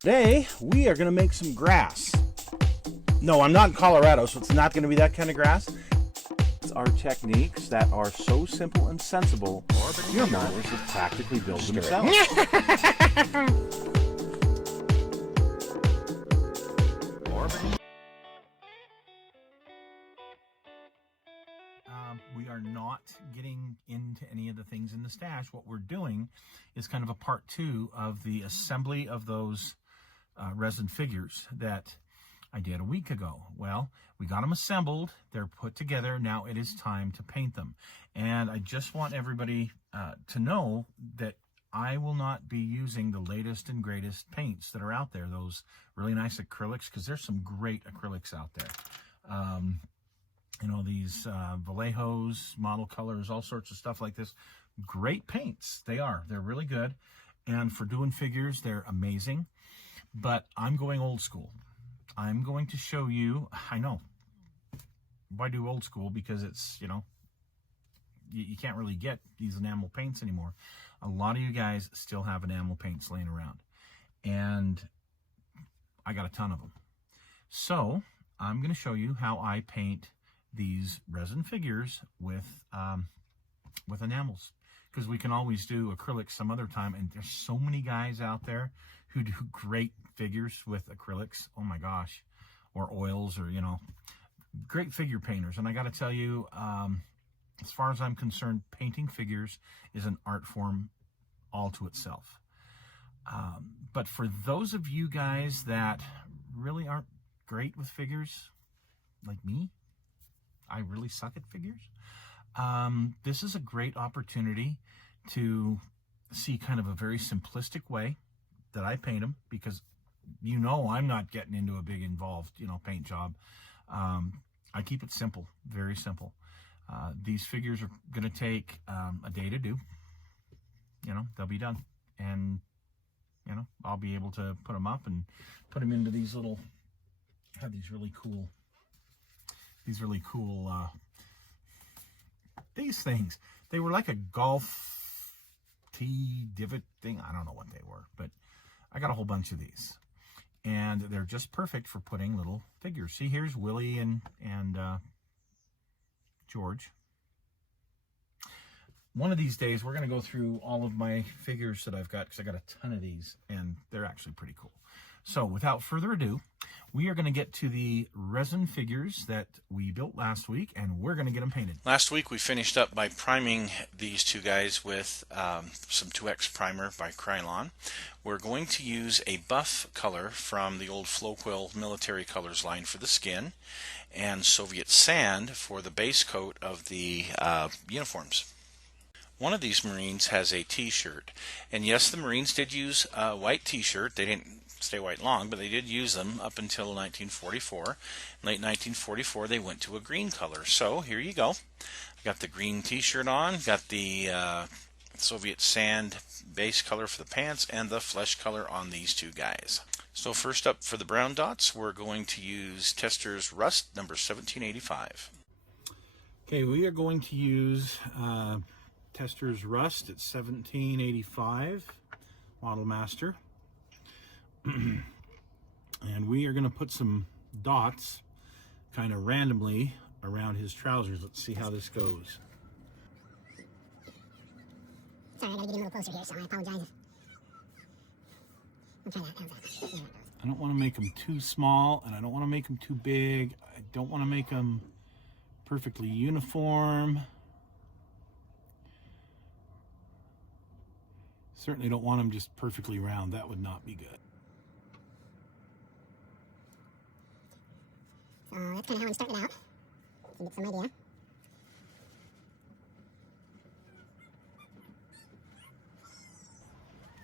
Today, we are going to make some grass. No, I'm not in Colorado, so it's not going to be that kind of grass. It's our techniques that are so simple and sensible, your mothers have practically built themselves. We are not getting into any of the things in the stash. What we're doing is kind of a part 2 of the assembly of those resin figures that I did a week ago. Well, we got them assembled, they're put together, now it is time to paint them. And I just want everybody to know that I will not be using the latest and greatest paints that are out there, those really nice acrylics, because there's some great acrylics out there. You know, these Vallejos, model colors, all sorts of stuff like this. Great paints, they are. They're really good. And for doing figures, they're amazing. But I'm going old school. I'm going to show you, I know, why do old school? Because it's, you know, you can't really get these enamel paints anymore. A lot of you guys still have enamel paints laying around. And I got a ton of them. So I'm going to show you how I paint these resin figures with enamels, because we can always do acrylics some other time, and there's so many guys out there who do great figures with acrylics, oh my gosh, or oils, or, you know, great figure painters. And I got to tell you, as far as I'm concerned, painting figures is an art form all to itself. But for those of you guys that really aren't great with figures, like me, I really suck at figures. This is a great opportunity to see kind of a very simplistic way that I paint them, because you know I'm not getting into a big involved, you know, paint job. I keep it simple, very simple. These figures are going to take a day to do. You know, they'll be done, and you know, I'll be able to put them up and put them into these little, have these really cool these things. They were like a golf tee divot thing. I don't know what they were, but I got a whole bunch of these, and they're just perfect for putting little figures. See, here's Willie and George. One of these days we're going to go through all of my figures that I've got, because I got a ton of these, and they're actually pretty cool. So without further ado, we are going to get to the resin figures that we built last week, and we're going to get them painted. Last week we finished up by priming these two guys with some 2X primer by Krylon. We're going to use a buff color from the old Floquil military colors line for the skin, and Soviet sand for the base coat of the uniforms. One of these Marines has a t-shirt, and yes, the Marines did use a white t-shirt. They didn't stay white long, but they did use them up until 1944. In late 1944 they went to a green color. So here you go. I got the green t-shirt on, got the Soviet sand base color for the pants, and the flesh color on these two guys. So first up, for the brown dots, we're going to use Testors Rust number 1785. Okay, we are going to use Testors Rust at 1785 Model Master. And we are going to put some dots kind of randomly around his trousers. Let's see how this goes. Sorry, I gotta get in a little closer here, so I apologize. I'll try that. How's that? I don't want to make them too small, and I don't want to make them too big. I don't want to make them perfectly uniform. Certainly don't want them just perfectly round. That would not be good. So that's kind of how I'm starting it out, to get some idea.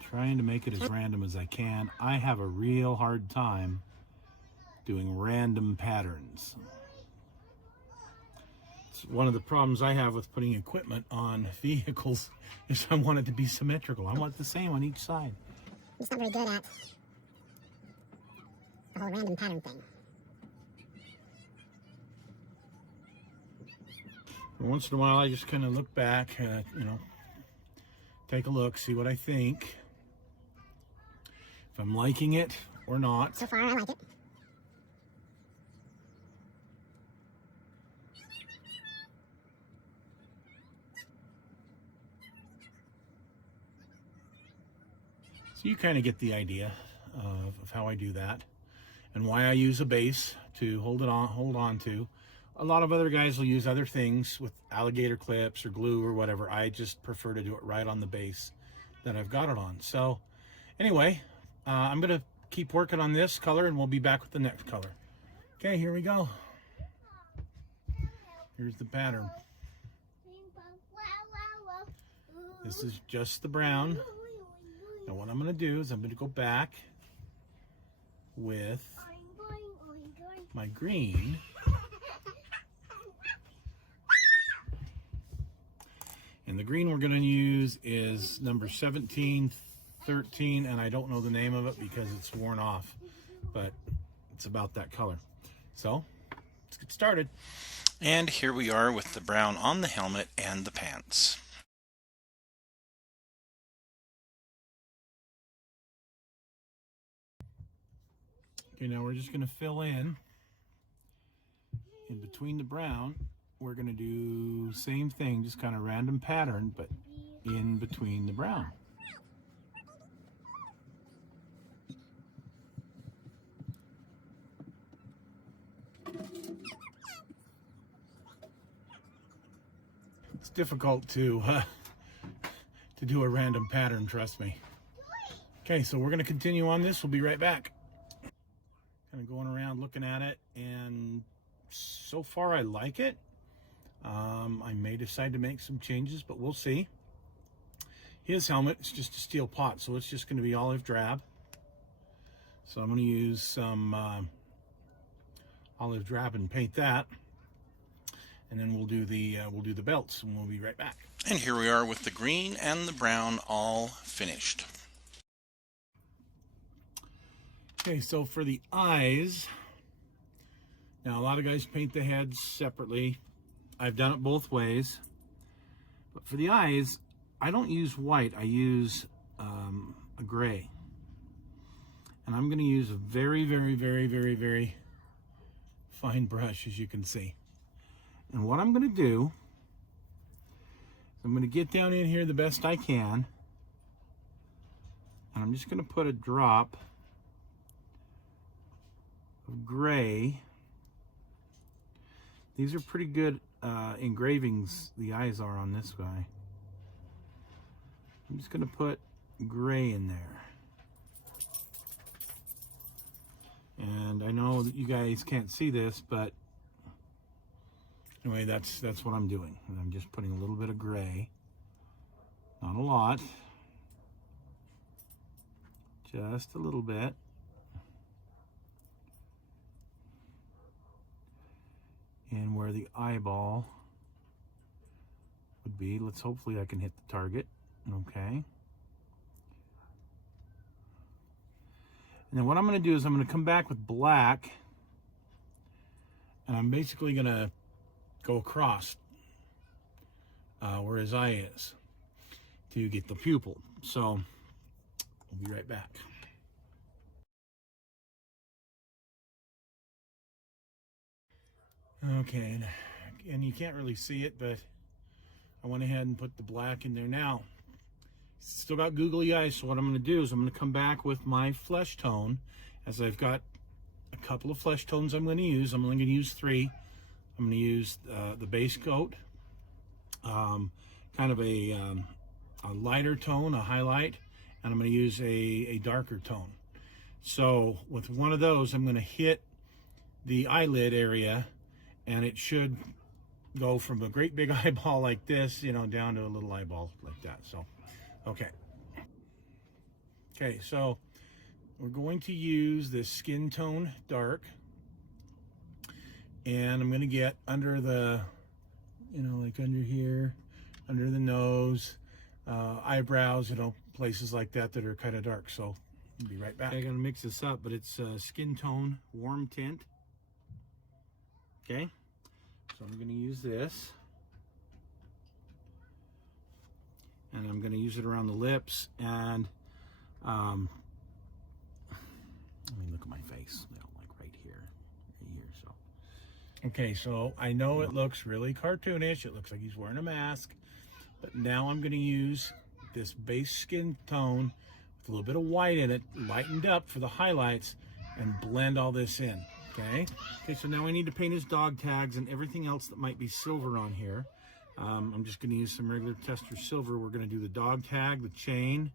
Trying to make it as random as I can. I have a real hard time doing random patterns. It's one of the problems I have with putting equipment on vehicles is I want it to be symmetrical. I want the same on each side. I'm just not very good at the whole random pattern thing. Once in a while, I just kind of look back, you know, take a look, see what I think. if I'm liking it or not. So far, I like it. So you kind of get the idea of how I do that and why I use a base to hold on to. A lot of other guys will use other things with alligator clips or glue or whatever. I just prefer to do it right on the base that I've got it on. So anyway, I'm gonna keep working on this color and we'll be back with the next color. Okay, here we go. Here's the pattern. This is just the brown. Now what I'm gonna do is I'm gonna go back with my green. And the green we're going to use is number 17, 13, and I don't know the name of it because it's worn off, but it's about that color. So let's get started. And here we are with the brown on the helmet and the pants. Okay, now we're just going to fill in between the brown. We're going to do same thing, just kind of random pattern, but in between the brown. It's difficult to do a random pattern, trust me. Okay, so we're going to continue on this. We'll be right back. Kind of going around looking at it, and so far I like it. I may decide to make some changes, but we'll see. His helmet is just a steel pot, so it's just going to be olive drab. So I'm going to use some olive drab and paint that, and then we'll do the belts, and we'll be right back. And here we are with the green and the brown all finished. Okay, so for the eyes, now a lot of guys paint the heads separately. I've done it both ways, but for the eyes, I don't use white. I use a gray, and I'm going to use a very, very, very, very, very fine brush, as you can see. And what I'm going to do, I'm going to get down in here the best I can, and I'm just going to put a drop of gray. These are pretty good engravings, the eyes are on this guy. I'm just going to put gray in there. And I know that you guys can't see this, but anyway, that's what I'm doing. And I'm just putting a little bit of gray. Not a lot. Just a little bit. And where the eyeball would be, hopefully I can hit the target. Okay. And then what I'm going to do is I'm going to come back with black, and I'm basically going to go across where his eye is to get the pupil. So we'll be right back. Okay, and you can't really see it, but I went ahead and put the black in there. Now, still got googly eyes, so what I'm going to do is I'm going to come back with my flesh tone, as I've got a couple of flesh tones I'm going to use. I'm only going to use 3. I'm going to use the base coat, kind of a lighter tone, a highlight, and I'm going to use a darker tone. So with one of those, I'm going to hit the eyelid area, and it should go from a great big eyeball like this, you know, down to a little eyeball like that. So, okay. Okay, so we're going to use this skin tone dark, and I'm going to get under the, you know, like under here, under the nose, eyebrows, you know, places like that that are kind of dark. So I'll be right back. Okay, I'm going to mix this up, but it's skin tone warm tint. Okay, so I'm going to use this, and I'm going to use it around the lips, and Let me look at my face. You know, like right here. So. Okay, so I know it looks really cartoonish. It looks like he's wearing a mask. But now I'm going to use this base skin tone with a little bit of white in it, lightened up for the highlights, and blend all this in. Okay, so now I need to paint his dog tags and everything else that might be silver on here. I'm just going to use some regular Testors silver. We're going to do the dog tag, the chain,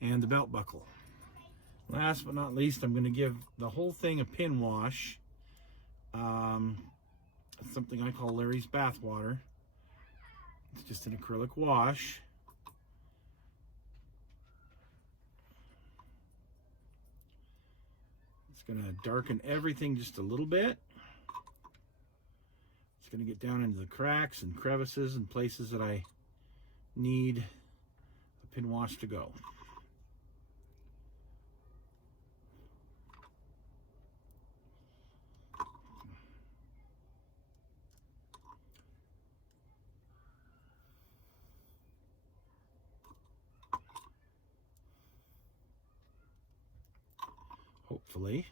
and the belt buckle. Last but not least, I'm going to give the whole thing a pin wash. It's something I call Larry's bath water. It's just an acrylic wash. It's going to darken everything just a little bit. It's going to get down into the cracks and crevices and places that I need the pin wash to go. Hopefully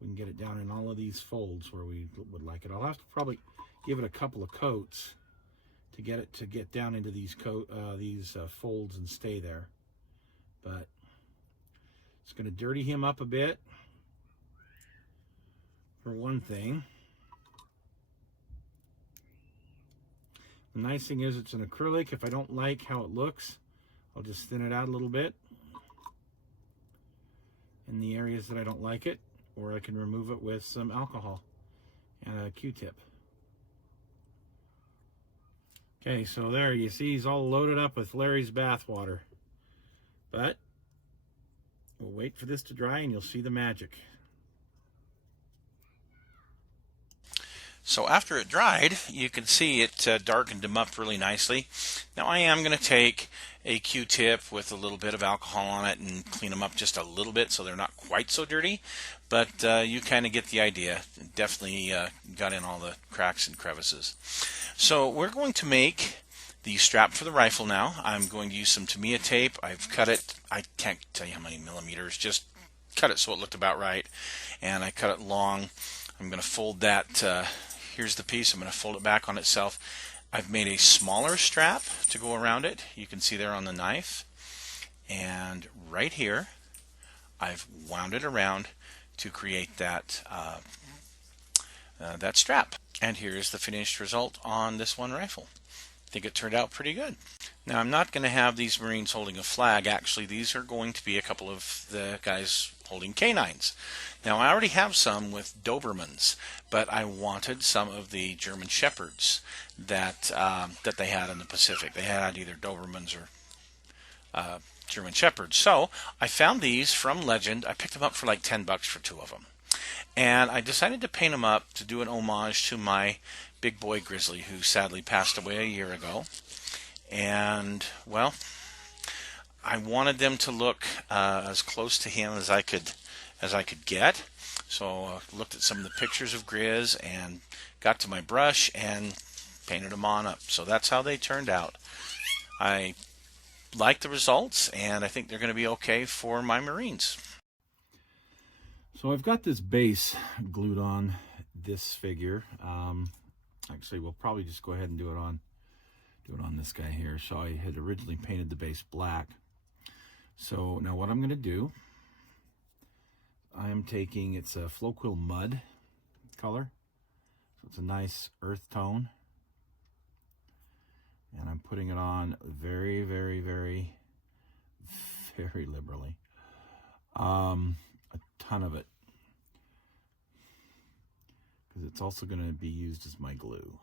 we can get it down in all of these folds where we would like it. I'll have to probably give it a couple of coats to get it to get down into these folds and stay there. But it's going to dirty him up a bit for one thing. The nice thing is it's an acrylic. If I don't like how it looks, I'll just thin it out a little bit in the areas that I don't like it, or I can remove it with some alcohol and a Q-tip. Okay, so there you see he's all loaded up with Larry's bath water. But we'll wait for this to dry and you'll see the magic. So after it dried, you can see it darkened them up really nicely. Now I am going to take a Q-tip with a little bit of alcohol on it and clean them up just a little bit so they're not quite so dirty. But you kind of get the idea. Definitely got in all the cracks and crevices. So we're going to make the strap for the rifle now. I'm going to use some Tamiya tape. I've cut it, I can't tell you how many millimeters, just cut it so it looked about right. And I cut it long. I'm going to fold that. Here's the piece. I'm going to fold it back on itself. I've made a smaller strap to go around it. You can see there on the knife. And right here, I've wound it around to create that that strap. And here's the finished result on this one rifle. I think it turned out pretty good. Now I'm not going to have these Marines holding a flag. Actually, these are going to be a couple of the guys holding canines. Now I already have some with Dobermans, but I wanted some of the German Shepherds that that they had in the Pacific. They had either Dobermans or German Shepherds. So I found these from Legend. I picked them up for like $10 for 2 of them. And I decided to paint them up to do an homage to my big boy Grizzly, who sadly passed away a year ago. And, well, I wanted them to look as close to him as I could get. So I looked at some of the pictures of Grizz and got to my brush and painted them on up. So that's how they turned out. I like the results, and I think they're going to be okay for my Marines. So I've got this base glued on this figure. Actually, we'll probably just go ahead and do it on this guy here. So I had originally painted the base black. So now what I'm going to do, I'm taking, it's a Floquil mud color. So it's a nice earth tone. And I'm putting it on very, very, very, very liberally. A ton of it. Because it's also going to be used as my glue.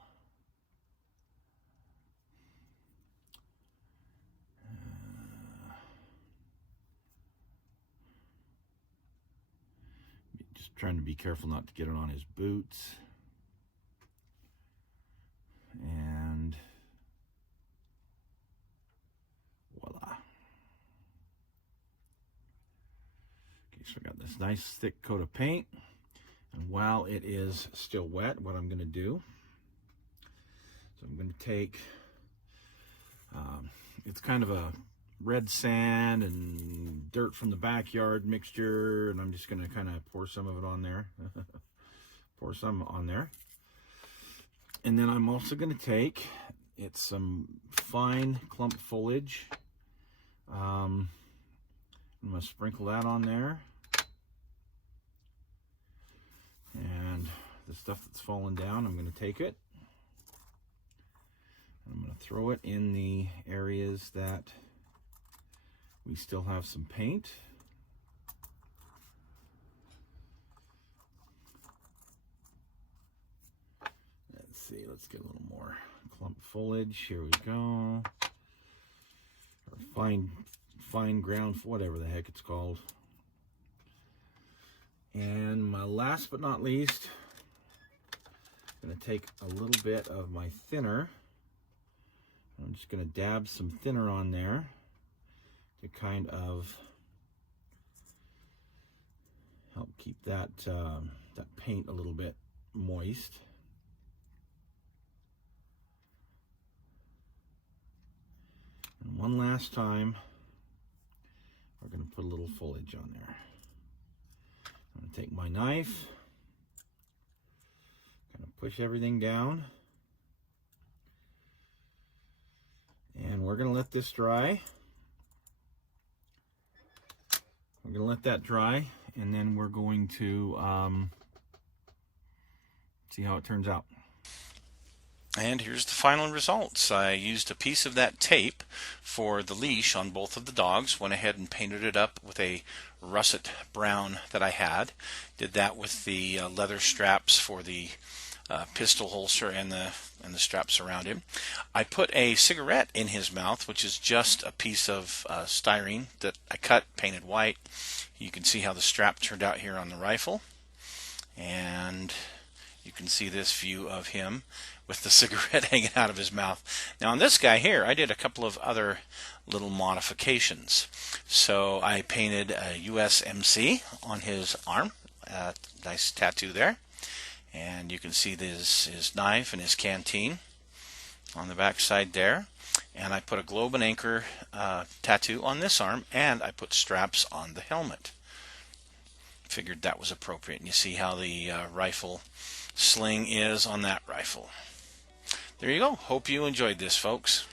Just trying to be careful not to get it on his boots. And voila. Okay, so I got this nice thick coat of paint. And while it is still wet, what I'm going to do, so I'm going to take, it's kind of a red sand and dirt from the backyard mixture, and I'm just going to kind of pour some of it on there. Pour some on there. And then I'm also going to take, it's some fine clump foliage. I'm going to sprinkle that on there. And the stuff that's fallen down, I'm going to take it. I'm going to throw it in the areas that we still have some paint. Let's see, let's get a little more clump foliage. Here we go. Or fine ground, whatever the heck it's called. And my last but not least, I'm going to take a little bit of my thinner. I'm just going to dab some thinner on there to kind of help keep that that paint a little bit moist. And one last time, we're going to put a little foliage on there. I'm going to take my knife, kind of push everything down. And we're going to let this dry. We're going to let that dry, and then we're going to see how it turns out. And here's the final results. I used a piece of that tape for the leash on both of the dogs. Went ahead and painted it up with a russet brown that I had. Did that with the leather straps for the pistol holster and the straps around him. I put a cigarette in his mouth, which is just a piece of styrene that I cut, painted white. You can see how the strap turned out here on the rifle, and you can see this view of him with the cigarette hanging out of his mouth. Now on this guy here, I did a couple of other little modifications. So I painted a USMC on his arm, nice tattoo there. And you can see his knife and his canteen on the back side there. And I put a globe and anchor tattoo on this arm, and I put straps on the helmet. Figured that was appropriate. And you see how the rifle sling is on that rifle. There you go. Hope you enjoyed this, folks.